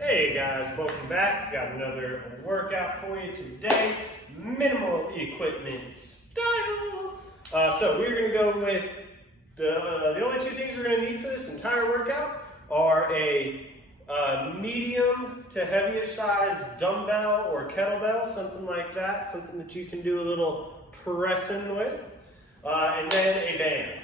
Hey guys, welcome back. Got another workout for you today. Minimal equipment style. So we're gonna go with the only two things we're gonna need for this entire workout are a medium to heavier size dumbbell or kettlebell, something like that, something that you can do a little pressing with, and then a band.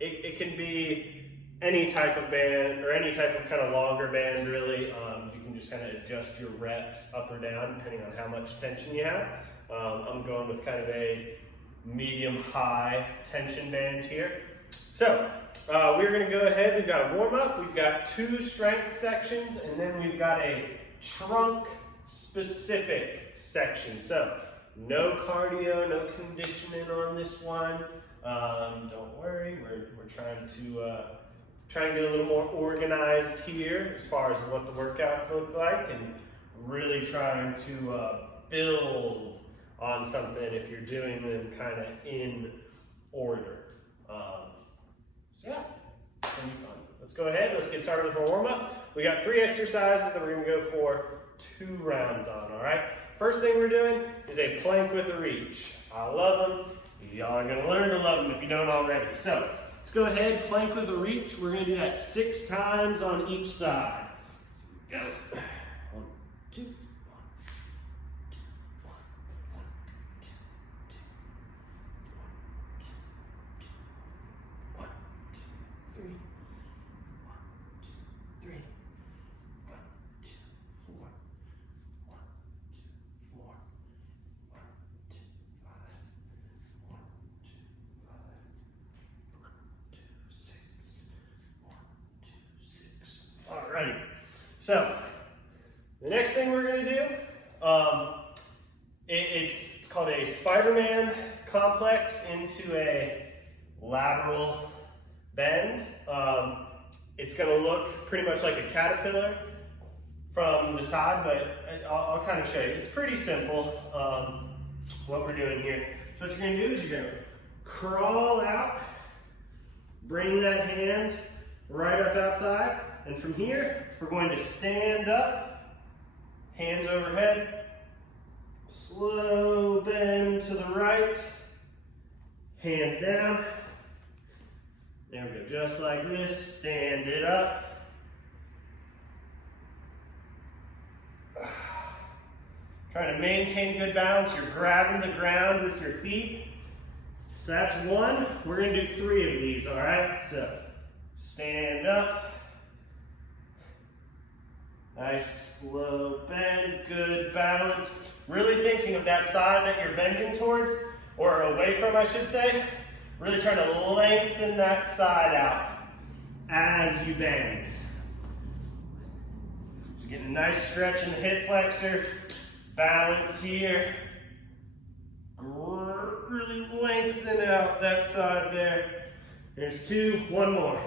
It can be any type of band or any type of kind of longer band really. You can just kind of adjust your reps up or down depending on how much tension you have. I'm going with kind of a medium high tension band here. So we're going to go ahead, we've got a warm up, we've got two strength sections, and then we've got a trunk specific section. So no cardio, no conditioning on this one. Don't worry, we're trying to get a little more organized here as far as what the workouts look like, and really trying to build on something if you're doing them kind of in order. So yeah, it's gonna be fun. Let's go ahead, let's get started with our warm-up. We got 3 exercises that we're gonna go for 2 rounds on, all right? First thing we're doing is a plank with a reach. I love them. Y'all are gonna learn to love them if you don't already. So let's go ahead, plank with a reach. We're gonna do that 6 times on each side. Go. 1, 2, 1, 2, 1, 1, 2, 3, 1, 2, 3, 1, 2, 4, 1, 2, 4, 1, 2, 5, 1, 2, 5, 1, 2, 6, 1, 2, 6. Alrighty. So the next thing we're going to do, it's called a Spider-Man complex into a lateral bend. It's going to look pretty much like a caterpillar from the side, but I'll kind of show you. It's pretty simple what we're doing here. So what you're going to do is you're going to crawl out, bring that hand right up outside, and from here we're going to stand up, hands overhead, slow bend to the right, hands down. There we go, just like this, stand it up. Trying to maintain good balance. You're grabbing the ground with your feet. So that's 1. We're going to do 3 of these, all right? So stand up. Nice slow bend, good balance. Really thinking of that side that you're bending towards, or away from, I should say. Really trying to lengthen that side out as you bend. So getting a nice stretch in the hip flexor. Balance here. Really lengthen out that side there. There's 2, 1 more.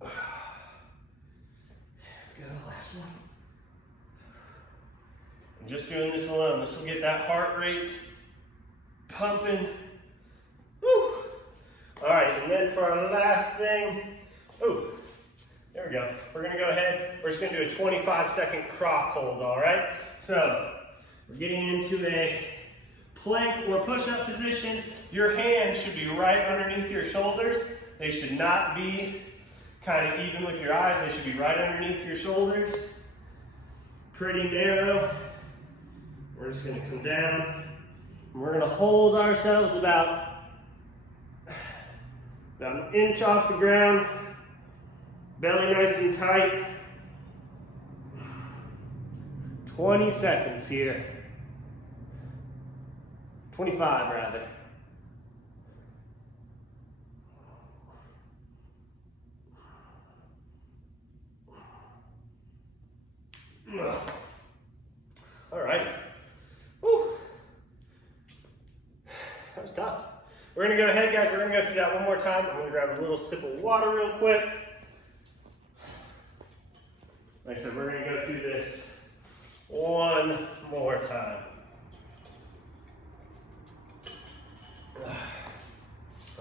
Go, last one. I'm just doing this alone. This will get that heart rate pumping. Woo! All right, and then for our last thing, there we go. We're gonna go ahead, we're just gonna do a 25-second croc hold, all right? So, we're getting into a plank or push-up position. Your hands should be right underneath your shoulders. They should not be kind of even with your eyes. They should be right underneath your shoulders. Pretty narrow. We're just gonna come down. And we're gonna hold ourselves about an inch off the ground. Belly nice and tight. 20 seconds here. 25 rather. All right. Woo. That was tough. We're gonna go ahead, guys. We're gonna go through that one more time. I'm gonna grab a little sip of water real quick. Like I said, we're gonna go through this one more time.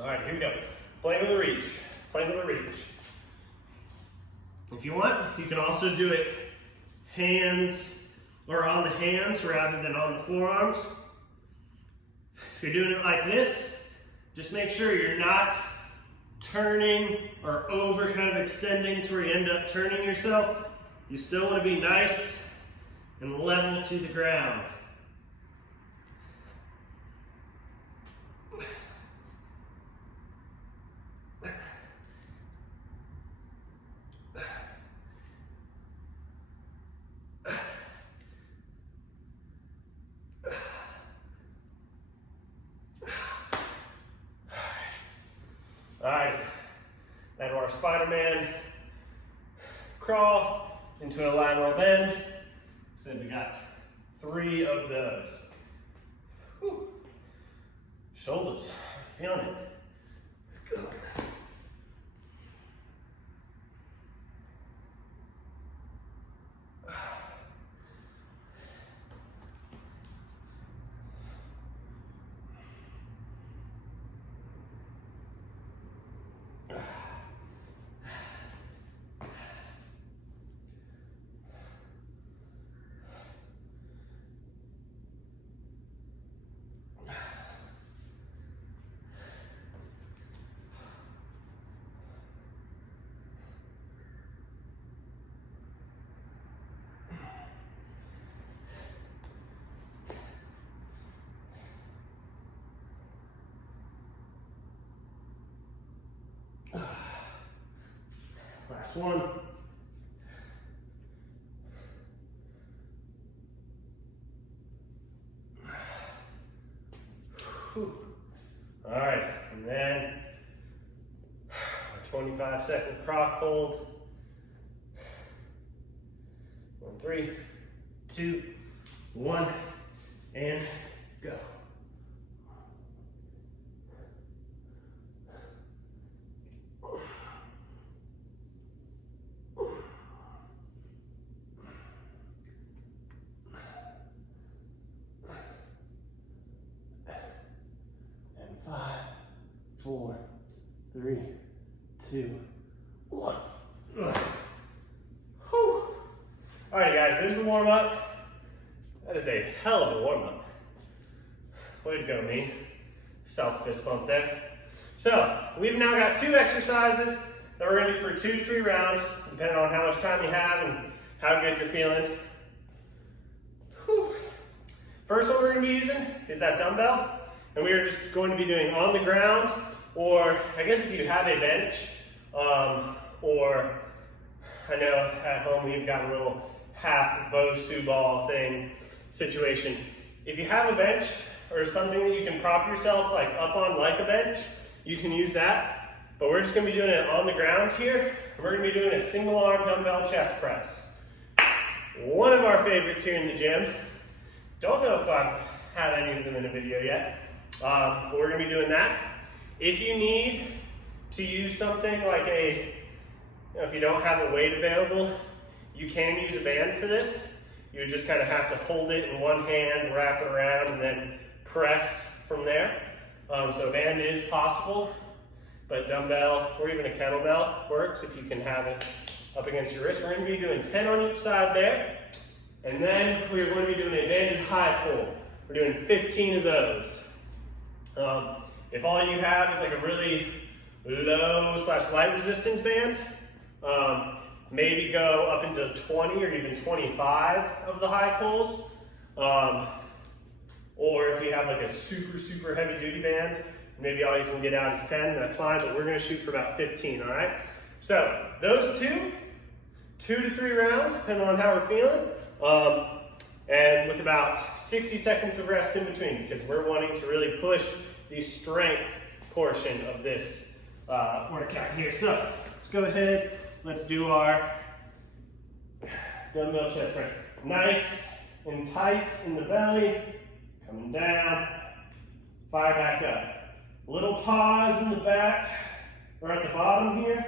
All right, here we go. Plank with a reach. Plank with a reach. If you want, you can also do it hands or on the hands rather than on the forearms. If you're doing it like this, just make sure you're not turning or over kind of extending to where you end up turning yourself. You still want to be nice and level to the ground. All right, now to our Spider-Man crawl into a lateral bend. So we got 3 of those. Whew. Shoulders, feeling it. Good. Last one. Whew. All right, and then a 25-second croc hold. 3, 2, 1, and go. And 5, 4, 3, 2, 1. All right, guys, there's the warm-up. That is a hell of a warm-up. Way to go, me. Self fist bump there. So, we've now got 2 exercises that we're gonna do for 2 to 3 rounds, depending on how much time you have and how good you're feeling. Whew. First one we're gonna be using is that dumbbell, and we are just going to be doing on the ground, or I guess if you have a bench, or I know at home we've got a little half Bosu ball thing situation. If you have a bench or something that you can prop yourself like up on like a bench, you can use that. But we're just gonna be doing it on the ground here. We're gonna be doing a single arm dumbbell chest press. One of our favorites here in the gym. Don't know if I've had any of them in a video yet, but we're gonna be doing that. If you need to use something like if you don't have a weight available, you can use a band for this. You would just kind of have to hold it in one hand, wrap it around, and then press from there. So a band is possible, but dumbbell or even a kettlebell works if you can have it up against your wrist. We're going to be doing 10 on each side there. And then we're going to be doing a banded high pull. We're doing 15 of those. If all you have is like a really low / light resistance band, maybe go up into 20 or even 25 of the high pulls. Or if you have like a super heavy duty band, maybe all you can get out is 10, that's fine, but we're gonna shoot for about 15, all right? So those 2 to 3 rounds, depending on how we're feeling, and with about 60 seconds of rest in between, because we're wanting to really push the strength portion of this workout here. So let's go ahead, let's do our dumbbell chest press. Nice and tight in the belly, coming down, fire back up. Little pause in the back, or at the bottom here,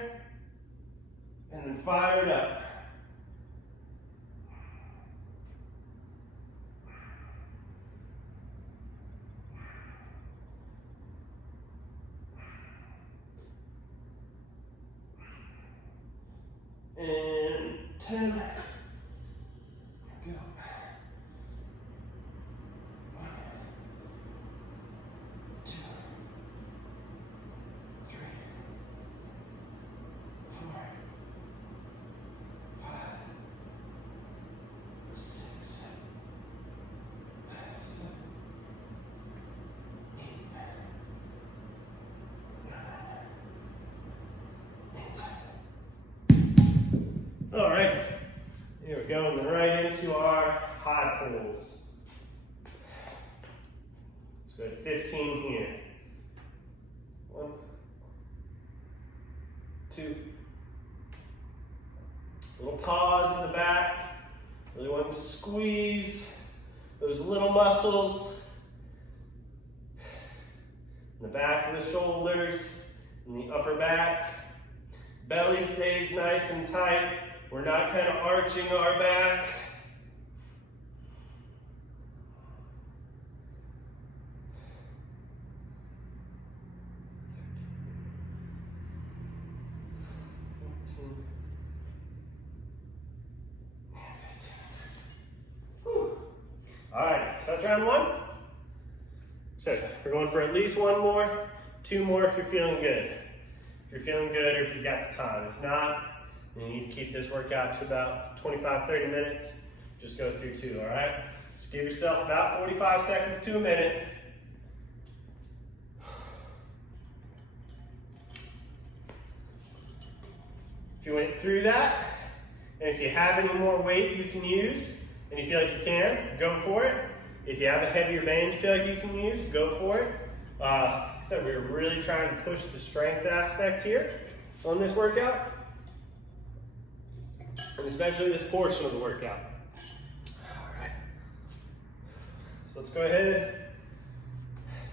and then fire it up. And 10. Go. 1, 2, 3, 4, 5, 6, 7, 8, 9, 10. All right, here we go, and then right into our high pulls. Let's go to 15 here. 1, 2. Little pause in the back. Really wanting to squeeze those little muscles in the back of the shoulders, in the upper back. Belly stays nice and tight. We're not kind of arching our back. All right, so that's round 1. So we're going for at least 1 more, 2 more if you're feeling good. If you're feeling good or if you've got the time. If not, then you need to keep this workout to about 25, 30 minutes. Just go through 2, all right? Just give yourself about 45 seconds to a minute. If you went through that, and if you have any more weight you can use, and you feel like you can, go for it. If you have a heavier band you feel like you can use, go for it. Like I said, we're really trying to push the strength aspect here on this workout, and especially this portion of the workout. All right. So let's go ahead,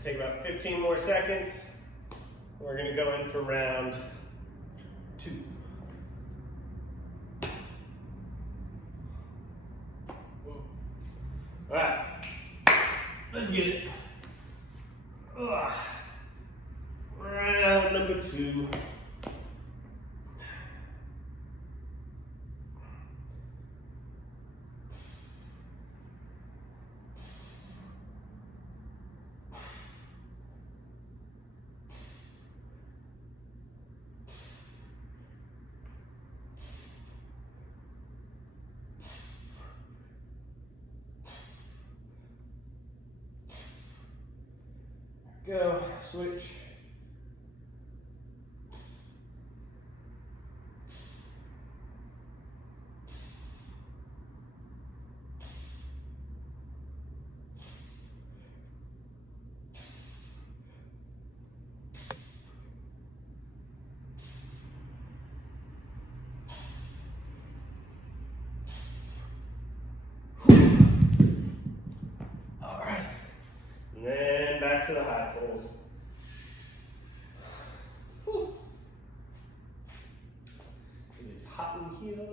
take about 15 more seconds. We're gonna go in for round 2. All right, let's get it. Round number 2. Go, switch. All right, and then back to the high pulls. It is hot in here.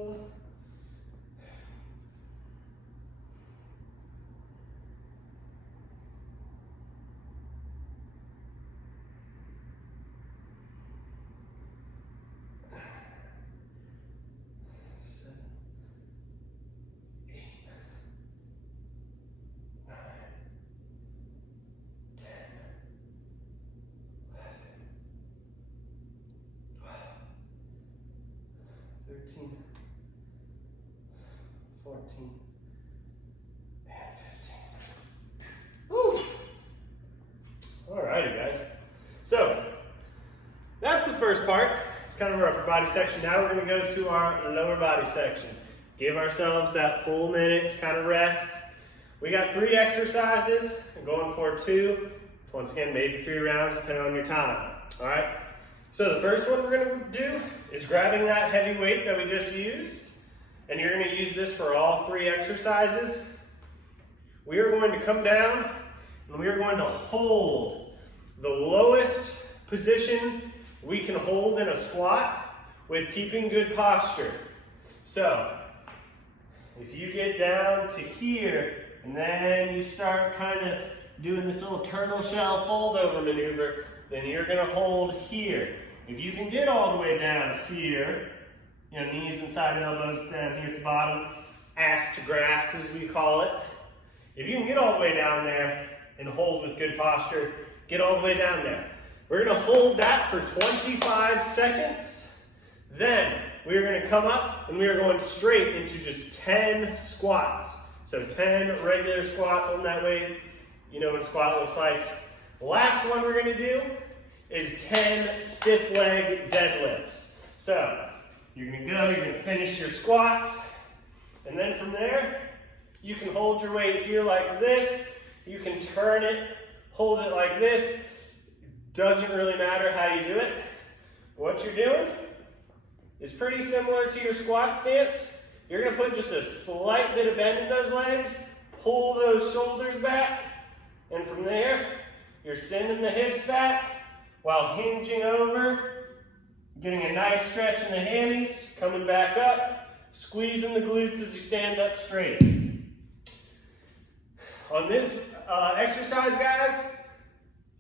Thirteen, 14, and 15. Woo! Alrighty, guys. So, that's the first part. It's kind of our upper body section. Now we're going to go to our lower body section. Give ourselves that full minute to kind of rest. We got 3 exercises. I'm going for 2. Once again, maybe 3 rounds, depending on your time. Alright? So the first one we're going to do is grabbing that heavy weight that we just used, and you're going to use this for all 3 exercises. We are going to come down and we are going to hold the lowest position we can hold in a squat with keeping good posture. So if you get down to here and then you start kind of doing this little turtle shell fold over maneuver, then you're going to hold here. If you can get all the way down here, knees inside elbows down here at the bottom. Ass to grass, as we call it. If you can get all the way down there and hold with good posture, get all the way down there. We're gonna hold that for 25 seconds. Then we're gonna come up and we are going straight into just 10 squats. So 10 regular squats, holding that weight. You know what a squat looks like. The last one we're gonna do is 10 stiff leg deadlifts. So you're gonna finish your squats, and then from there, you can hold your weight here like this. You can turn it, hold it like this. Doesn't really matter how you do it. What you're doing is pretty similar to your squat stance. You're gonna put just a slight bit of bend in those legs, pull those shoulders back, and from there, you're sending the hips back while hinging over, getting a nice stretch in the hammies, coming back up, squeezing the glutes as you stand up straight. On this exercise, guys,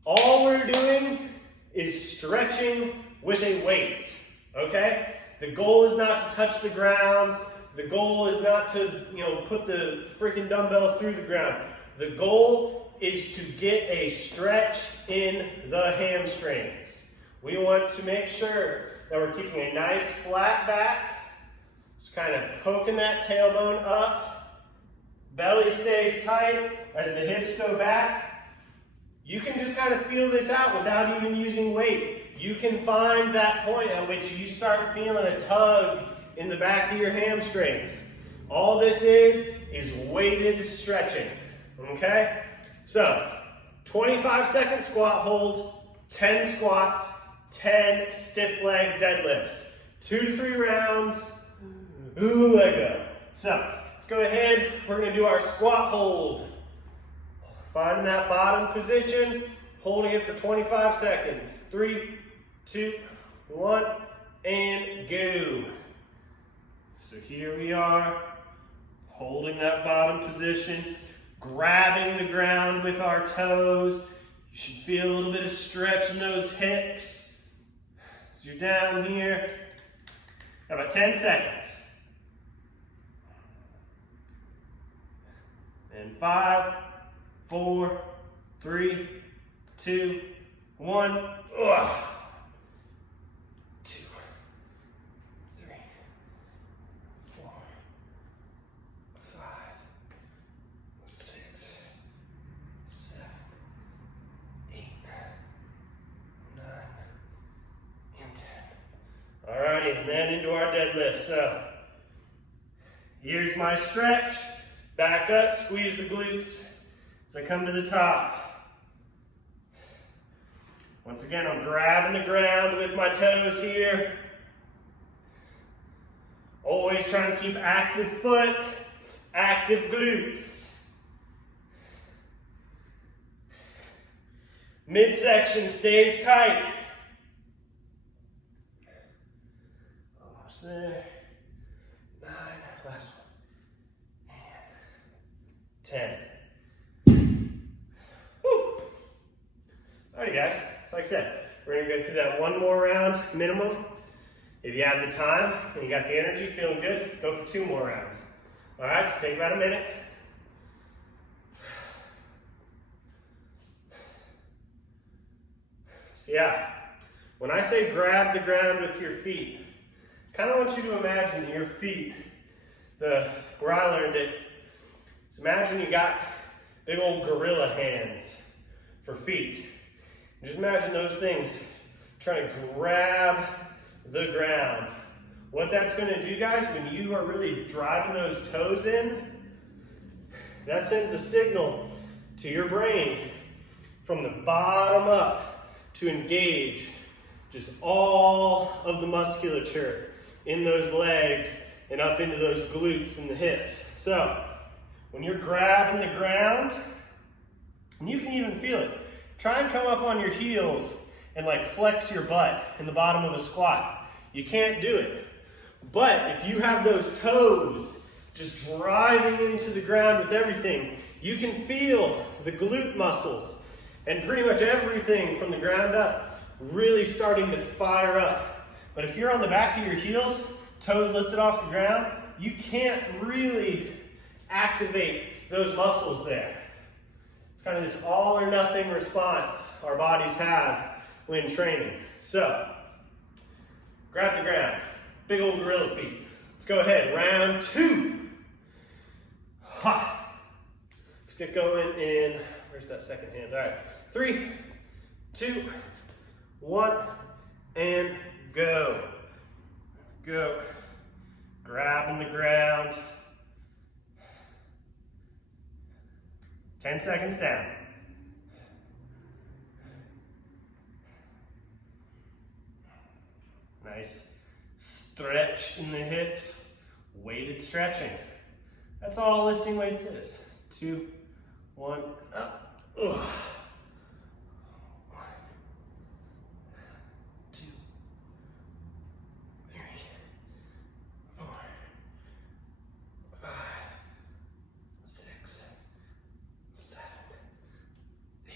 all we're doing is stretching with a weight, okay? The goal is not to touch the ground. The goal is not to, put the freaking dumbbell through the ground. The goal is to get a stretch in the hamstrings. We want to make sure that we're keeping a nice flat back. Just kind of poking that tailbone up. Belly stays tight as the hips go back. You can just kind of feel this out without even using weight. You can find that point at which you start feeling a tug in the back of your hamstrings. All this is weighted stretching, okay? So, 25-second squat hold, 10 squats, 10 stiff leg deadlifts. 2 to 3 rounds, let go. So, let's go ahead, we're gonna do our squat hold. Finding that bottom position, holding it for 25 seconds. 3, 2, 1, and go. So here we are, holding that bottom position, grabbing the ground with our toes. You should feel a little bit of stretch in those hips. So you're down here, got about 10 seconds. And 5, 4, 3, 2, 1. Ugh. 2, 3, 4, 5, 6, 7, 8, 9, and 10. Alrighty, and then into our deadlift. So here's my stretch. Back up, squeeze the glutes as I come to the top. Once again, I'm grabbing the ground with my toes here. Always trying to keep active foot, active glutes. Midsection stays tight. Almost there. 9, last one. 10. Woo. Alrighty guys, so like I said, we're gonna go through that one more round minimum. If you have the time and you got the energy, feeling good, go for 2 more rounds. Alright, so take about a minute. So yeah, when I say grab the ground with your feet, kind of want you to imagine your feet, where I learned it, so imagine you got big old gorilla hands for feet. Just imagine those things trying to grab the ground. What that's going to do, guys, when you are really driving those toes in, that sends a signal to your brain from the bottom up to engage just all of the musculature in those legs and up into those glutes and the hips. So, when you're grabbing the ground, and you can even feel it, try and come up on your heels and like flex your butt in the bottom of a squat. You can't do it. But if you have those toes just driving into the ground with everything, you can feel the glute muscles and pretty much everything from the ground up really starting to fire up. But if you're on the back of your heels, toes lifted off the ground, you can't really activate those muscles there. It's kind of this all or nothing response our bodies have when training. So, grab the ground, big old gorilla feet. Let's go ahead, round 2. Ha! Let's get going in, where's that second hand? All right, 3, 2, 1, and go. Go. Grabbing the ground. 10 seconds down. Nice stretch in the hips, weighted stretching. That's all lifting weights is. 2, 1, up. Ugh. 1, 2, 3, 4, 5, 6, 7, 8,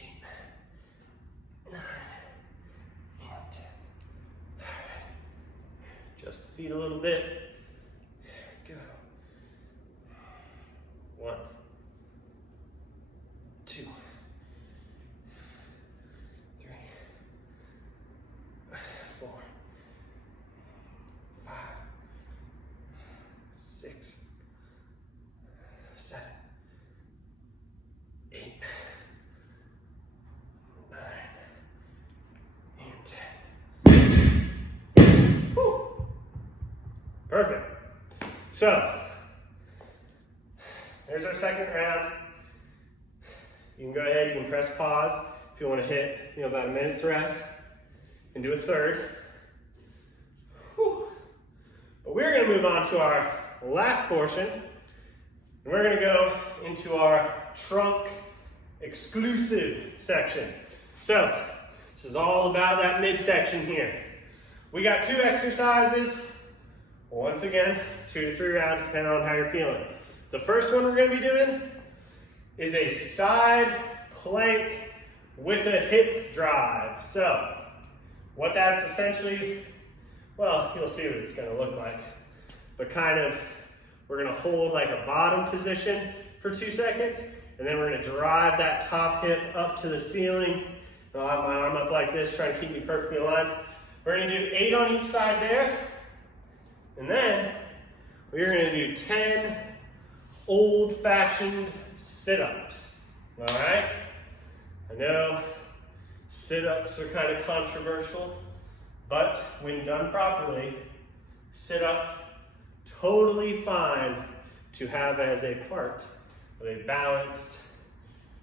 9, and 10. All right. Just the feet a little bit. There we go. 1, 2, 3, 4, 5, 6, 7, 8, 9, and 10. Woo. Perfect. So, there's our second round. You can go ahead, you can press pause if you want to hit, about a minute's rest, and do a third. Whew. But we're going to move on to our last portion, and we're going to go into our trunk exclusive section. So, this is all about that midsection here. We got 2 exercises. Once again, 2 to 3 rounds, depending on how you're feeling. The first one we're going to be doing is a side plank with a hip drive. So, what that's essentially, well, you'll see what it's going to look like. But kind of, we're going to hold like a bottom position for 2 seconds, and then we're going to drive that top hip up to the ceiling. And I'll have my arm up like this, trying to keep me perfectly aligned. We're going to do 8 on each side there, and then we're going to do 10 old-fashioned sit-ups. All right? I know sit-ups are kind of controversial, but when done properly, sit-up totally fine to have as a part of a balanced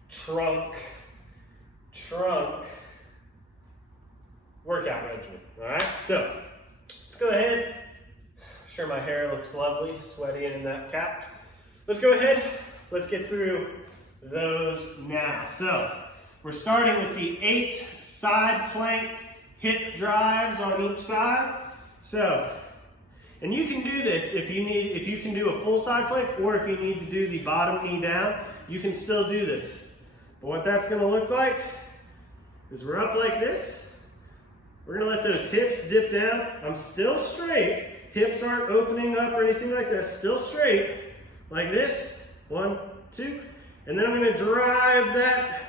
trunk workout regimen. All right? So let's go ahead. I'm sure my hair looks lovely, sweaty and in that cap. Let's go ahead. Let's get through those now. So we're starting with the 8 side plank hip drives on each side. So, and you can do this if you can do a full side plank, or if you need to do the bottom knee down, you can still do this. But what that's going to look like is we're up like this. We're going to let those hips dip down. I'm still straight. Hips aren't opening up or anything like that. Still straight, like this. 1, 2. And then I'm going to drive that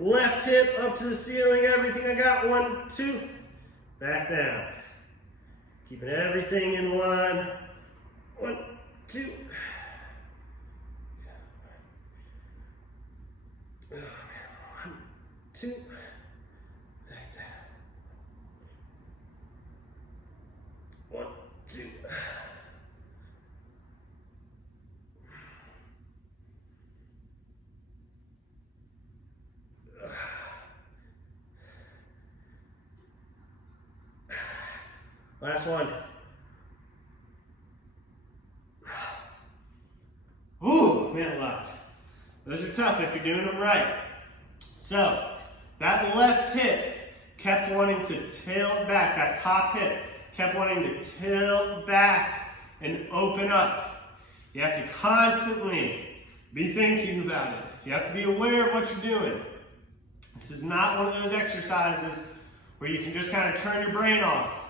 left hip up to the ceiling. Everything I got. 1, 2. Back down. Keeping everything in line. 1, 2. 1, 2. Like that. 1, 2. Last one. Ooh, man alive. Those are tough if you're doing them right. So, that left hip kept wanting to tilt back. That top hip kept wanting to tilt back and open up. You have to constantly be thinking about it. You have to be aware of what you're doing. This is not one of those exercises where you can just kind of turn your brain off.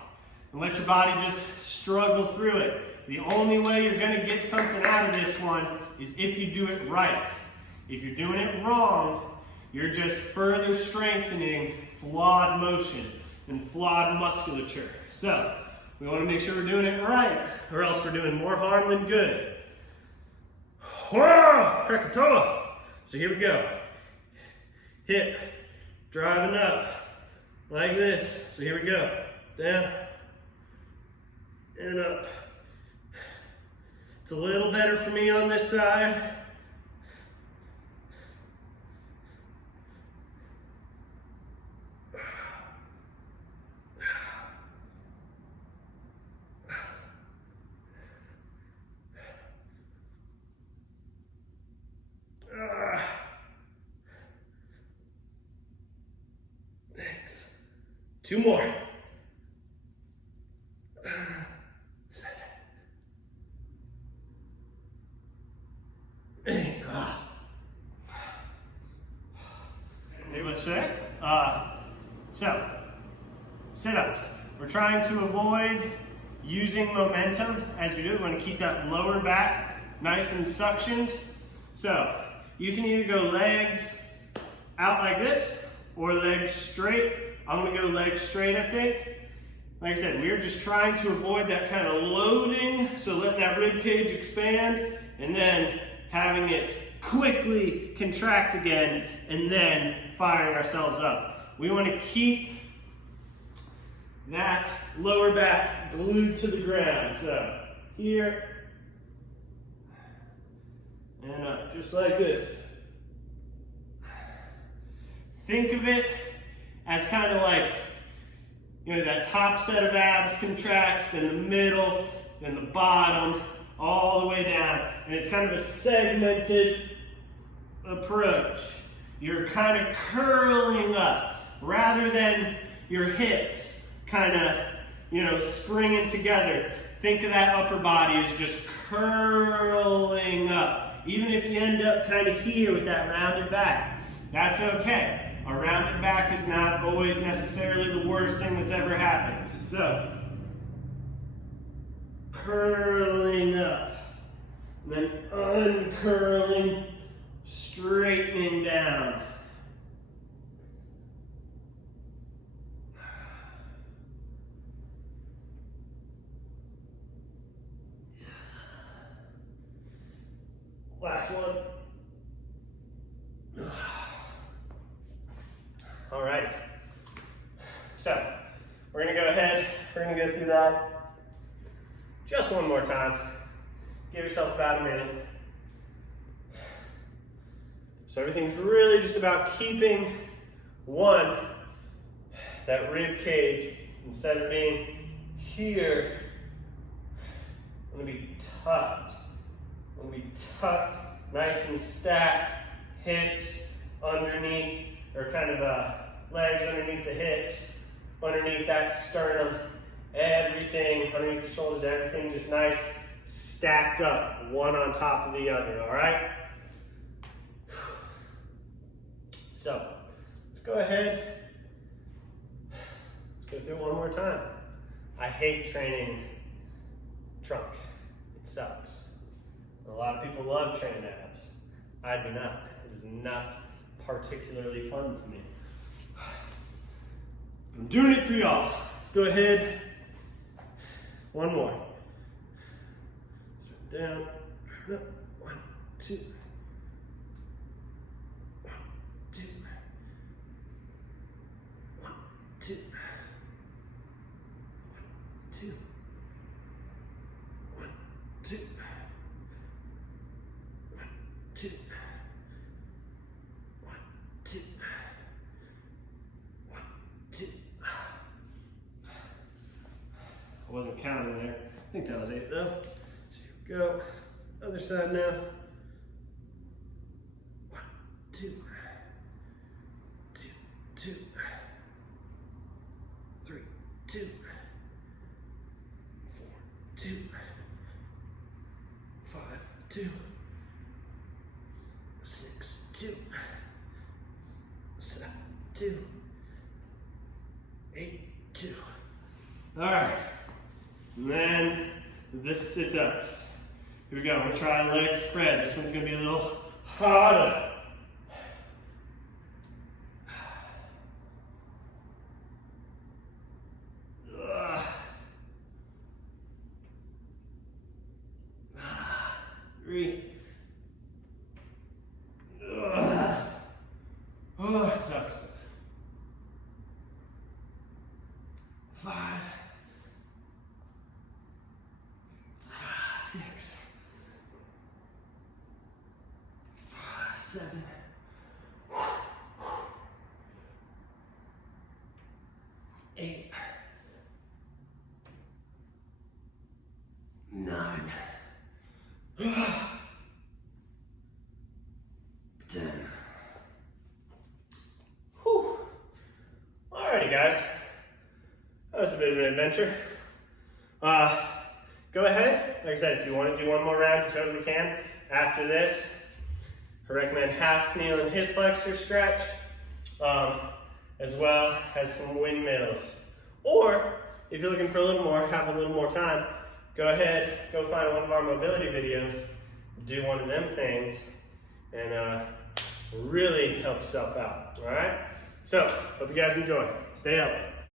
and let your body just struggle through it. The only way you're going to get something out of this one is if you do it right. If you're doing it wrong, you're just further strengthening flawed motion and flawed musculature. So we want to make sure we're doing it right, or else we're doing more harm than good. Whoa! Krakatoa. So here we go. Hip, driving up, like this. So here we go. Down, and up. It's a little better for me on this side. Thanks. 2 more. 7. 8. Let's say. So, sit-ups. We're trying to avoid using momentum as you do. We want to keep that lower back nice and suctioned. So, you can either go legs out like this or legs straight. I'm going to go legs straight, I think. Like I said, we're just trying to avoid that kind of loading, so letting that rib cage expand and then having it quickly contract again and then firing ourselves up. We want to keep that lower back glued to the ground. So here and up, just like this. Think of it as kind of like, you know, that top set of abs contracts, then the middle, then the bottom, all the way down. And it's kind of a segmented approach. You're kind of curling up rather than your hips kind of, you know, springing together. Think of that upper body as just curling up. Even if you end up kind of here with that rounded back, that's okay. A rounded back is not always necessarily the worst thing that's ever happened. So, curling up, and then uncurling, straightening down. Last one. All right. So, we're going to go ahead, we're going to go through that just one more time. Give yourself about a minute. So everything's really just about keeping one, that rib cage, instead of being here, I'm going to be tucked. I'm going to be tucked, nice and stacked, hips underneath, or kind of legs underneath the hips, underneath that sternum, everything underneath the shoulders, everything just nice, stacked up, one on top of the other, all right? So, let's go ahead, let's go through it one more time. I hate training trunk, it sucks. A lot of people love training abs. I do not, it is not particularly fun to me. I'm doing it for y'all. Let's go ahead. One more. Down, up. 1, 2. 1, 2. 1, 2. 1, 2. 1, 2. 1, 2. 1, 2. 1, 2. I wasn't counting there. I think that was 8 though. So here we go. Other side now. 1, 2. 2, 2. 3, 2. 4, 2. 5, 2. 6, 2. 7, 2. 8, 2. All right. And then the sit-ups. Here we go, we're gonna try leg spread. This one's gonna be a little harder. Three. Oh, it sucks. 5. 6. 7. 8. 9. 10. Whew. Alrighty, guys. That was a bit of an adventure. Go ahead. Like I said, if you want to do one more round, you totally can. After this, I recommend half kneel and hip flexor stretch, as well as some windmills. Or, if you're looking for a little more, have a little more time, go ahead, go find one of our mobility videos, do one of them things, and really help yourself out, all right? So, hope you guys enjoy. Stay healthy.